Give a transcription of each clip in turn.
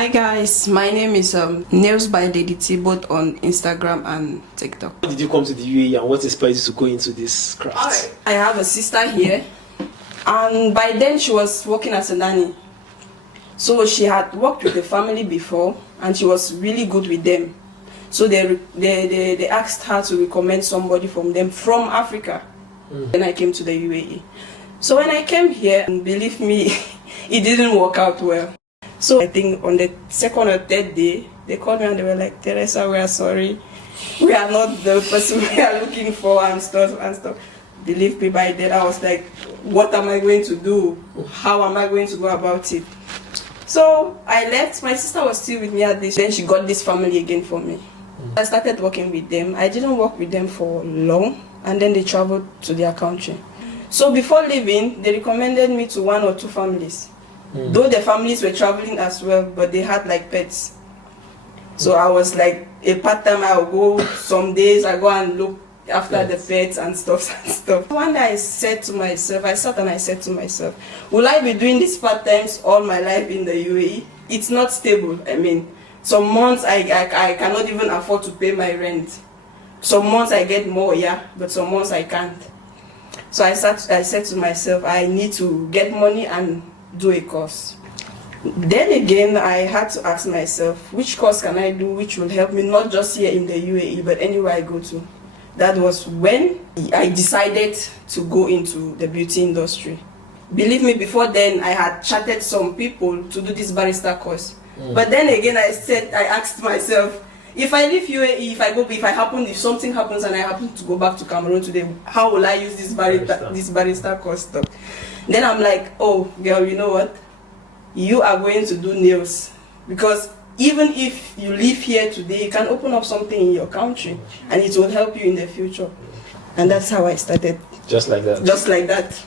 Hi guys, my name is Nails by Lady T, both on Instagram and TikTok. How did you come to the UAE and what inspired you to go into this craft? I have a sister here, and by then she was working as a nanny. So she had worked with the family before and she was really good with them. So they asked her to recommend somebody from them from Africa. Then I came to the UAE. So when I came here, believe me, it didn't work out well. So I think on the second or third day, they called me and they were like, Teresa, we are sorry. We are not the person we are looking for and stuff. Believe me, by then I was like, what am I going to do? How am I going to go about it? So I left. My sister was still with me at this. Then she got this family again for me. I started working with them. I didn't work with them for long, and then they traveled to their country. So before leaving, they recommended me to 1 or 2 families. Though the families were traveling as well, but they had like pets. So I was like a part-time. I would go some days, I go and look after the pets and stuff. One day I sat and I said to myself, will I be doing this part-times all my life in the UAE? It's not stable. I mean, some months I cannot even afford to pay my rent. Some months I get more, yeah, but some months I can't. So I said to myself, I need to get money and do a course. Then again, I had to ask myself, which course can I do which will help me not just here in the UAE but anywhere I go to. That was when I decided to go into the beauty industry. Believe me, before then I had chatted some people to do this barista course. But then again I asked myself, if I leave UAE, if something happens and I happen to go back to Cameroon today, how will I use this barista course stuff? Then I'm like, oh girl, you know what? You are going to do nails, because even if you live here today, you can open up something in your country and it will help you in the future. And that's how I started. Just like that? Just like that.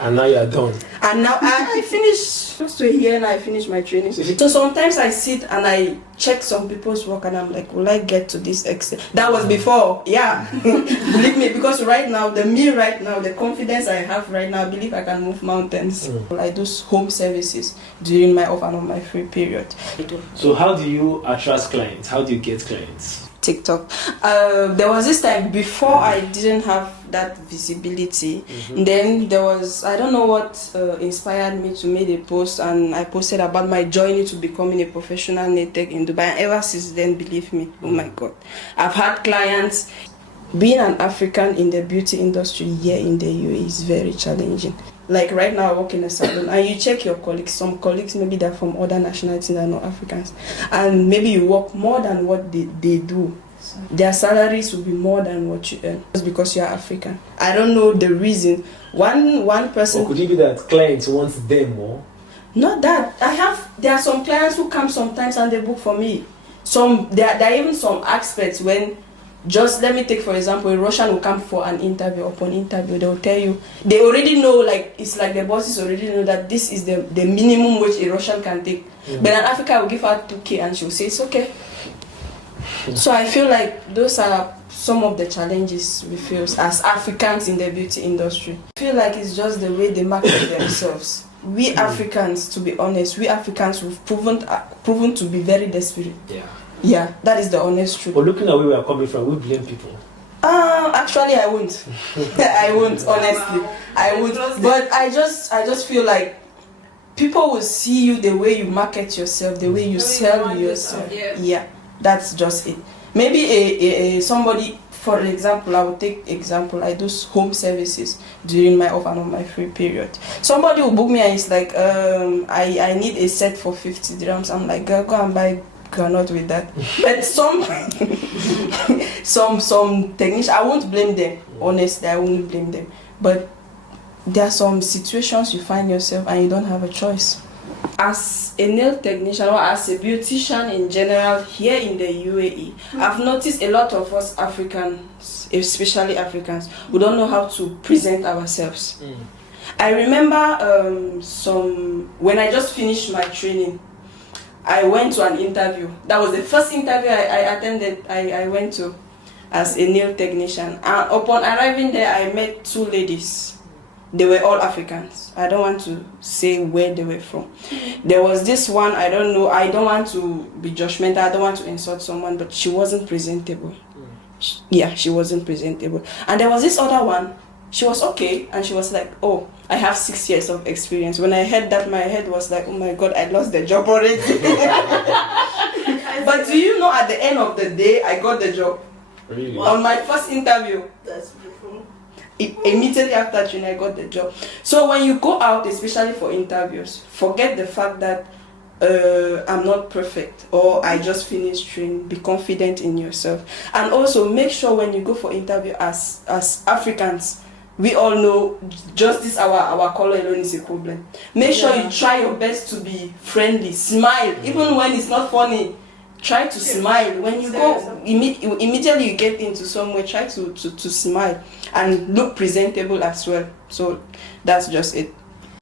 And now you are done? And now I finished close to a year and I finished my training. So sometimes I sit and I check some people's work and I'm like, will I get to this extent? That was before, yeah. Believe me, because right now, the confidence I have right now, I believe I can move mountains. I do home services during my off and on my free period. So how do you attract clients? How do you get clients? TikTok. There was this time before I didn't have that visibility. Then there was, I don't know what inspired me to make a post, and I posted about my journey to becoming a professional nail tech in Dubai. And ever since then, believe me, oh my God, I've had clients. Being an African in the beauty industry here in the UAE is very challenging. Like right now I work in a salon and you check your colleagues. Some colleagues, maybe they're from other nationalities that are not Africans, and maybe you work more than what they do. Their salaries will be more than what you earn just because you are African. I don't know the reason. One person. Or could it be that clients want them more? Not that. There are some clients who come sometimes and they book for me. There are even some experts when. Just let me take for example, a Russian will come for an interview. Upon interview, they will tell you, they already know, like it's like the bosses already know that this is the minimum wage a Russian can take. But in Africa, I will give her 2K and she will say it's okay. So I feel like those are some of the challenges we face as Africans in the beauty industry. I feel like it's just the way they market themselves. We Africans, to be honest, we've proven to be very desperate. Yeah, that is the honest truth. But looking at where we are coming from, we blame people. Actually, I won't. I won't, honestly. I won't. But I just feel like people will see you the way you market yourself, the way you sell yourself. Yeah, that's just it. Maybe somebody, for example, I will take example. I do home services during my off and on my free period. Somebody will book me and it's like, I need a set for 50 dirhams. I'm like, girl, go and buy cannot with that. But some technicians, I won't blame them. Honestly, I won't blame them. But there are some situations you find yourself and you don't have a choice. As a nail technician or as a beautician in general here in the UAE, I've noticed a lot of us Africans, especially Africans, who don't know how to present ourselves. I remember when I just finished my training, I went to an interview. That was the first interview I attended. I went to as a nail technician. And upon arriving there, I met 2 ladies. they were all Africans. I don't want to say where they were from. There was this one, I don't know, I don't want to be judgmental, I don't want to insult someone, but she wasn't presentable. Yeah, she wasn't presentable. And there was this other one, she was okay, and she was like, oh, I have 6 years of experience. When I heard that, my head was like, oh my God, I lost the job already. But do you know, at the end of the day, I got the job. Really? On my first interview. That's beautiful. Immediately after training, I got the job. So when you go out, especially for interviews, forget the fact that I'm not perfect or I just finished training. Be confident in yourself, and also make sure when you go for interview, as Africans, we all know just this our color alone is a problem. Make sure you try your best to be friendly, smile even when it's not funny. Try to smile when you go. Immediately you get into somewhere, try to smile and look presentable as well. So that's just it.